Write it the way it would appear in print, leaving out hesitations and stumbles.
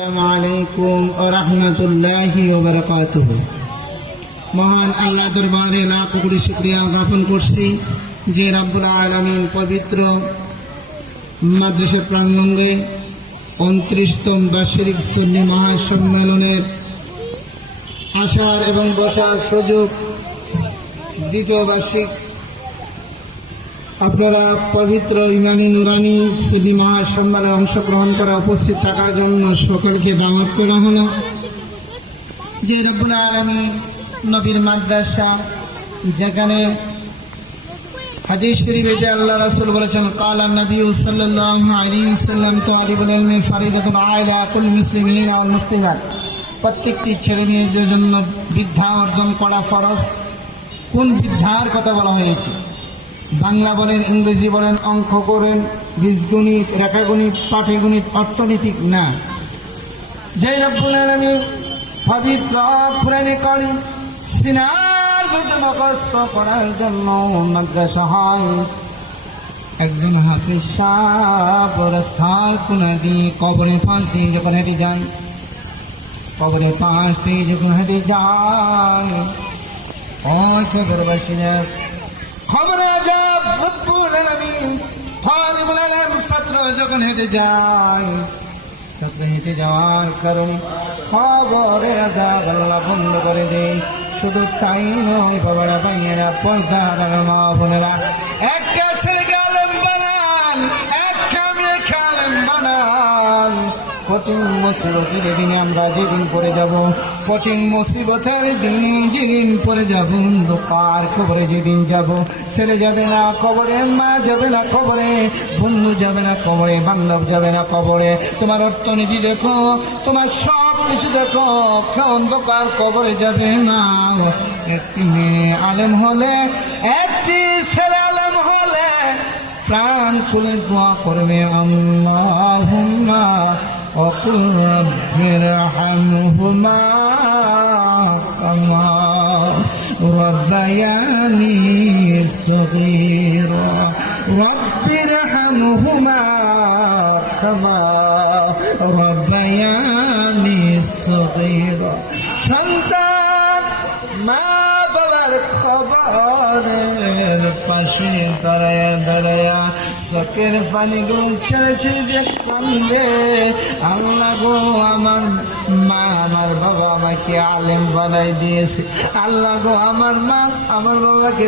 আসসালামু ওয়া রাহমাতুল্লাহি ওয়া বারাকাতুহু। মহান আল্লাহ দরবারে লাখ কোটি শুকরিয়া জ্ঞাপন করছি যে রব্বুল আলামিন পবিত্র মাদ্রাসা প্রাঙ্গণে 29তম বার্ষিক সুন্নি মহাসম্মেলনের আসার এবং বসার সুযোগ, দ্বিতীয় বার্ষিক আপনারা পবিত্র ইমানি নুরানি সুন্নি মহাসম্মেলনে অংশগ্রহণ করে উপস্থিত থাকার জন্য সকলকে দাওয়াত করা হলো। যে রব্বুল আলামিন নবীর মাদ্রাসা, যেখানে হাদিস শরীফে যে আল্লাহ রাসূল বলেছেন, কালা নবী সাল্লাল্লাহু আলাইহি ওয়াসাল্লাম তালিবুল ইলমি ফারিদাতুন আলা কুল্লি মুসলিমিন ওয়াল মুসলিমাত, প্রত্যেকটি ছেলে মেয়েদের জন্য বিদ্যা অর্জন করা ফরজ। কোন বিদ্যার কথা বলা হয়েছে? বাংলা বলেন, ইংরেজি বলেন, অঙ্ক করেন, বীজগণিত, রেখাগণিত, পাটিগণিত, অর্থনীতি না। যে রব্বুল আলামিন পবিত্র কোরআনে কারীম সিনার মধ্যে মুখস্থ করার জন্য মাদ্রাসা হয়। একজন হাফেজ সাহেব রাস্তার কোনা দিয়ে কবরের পাশ দিয়ে যখন হেঁটে যান, কবরের পাশ দিয়ে যখন হেঁটে যায়, ওই কবরবাসীরা খবরে আজাব রব্বুল আলামিন তালিবুল ইলম ছাত্র যখন হেঁটে যায়, ছাত্র হেঁটে যাওয়ার কারণে খবরে আজাব আল্লাহ বন্ধ করে দেয়। শুধু তাই নয় বাবারা, ভাইয়েরা, পর্দার মা বোনেরা, একটা ছেলেকে আলেম বানান, একটা মেয়েকে আলেম বানান। কঠিন মুসিবতের দিনে আমরা যেদিন পড়ে যাব, কঠিন মুসিবতের দিনে যেদিন পড়ে যাব, অন্ধকার কবরে যেদিন যাব, ছেলে যাবে না কবরে, মা যাবে না কবরে, বন্ধু যাবে না কবরে, বান্ধব যাবে না কবরে, তোমার অর্থনীতি দেখো, তোমার সব কিছু দেখো, অন্ধকার কবরে যাবে না। একটি মেয়ে আলেম হলে, একটি ছেলে আলেম হলে প্রাণ খুলে দোয়া করবে, আল্লাহুম্মা وقل رب ارحمهما كما ربياني صغيرا رب ارحمهما كما ربياني صغيرا। সন্তান মা বাবার খবরের পাশে দাঁড়ায়া দাঁড়ায়া চোখের পানিগুলো ছেড়ে ছেড়ে দিয়ে কান্দে, আল্লাহ গো আমার মা আমার বাবা আমাকে আলেম বানাই দিয়েছে, আল্লাহ গো আমার মা আমার বাবাকে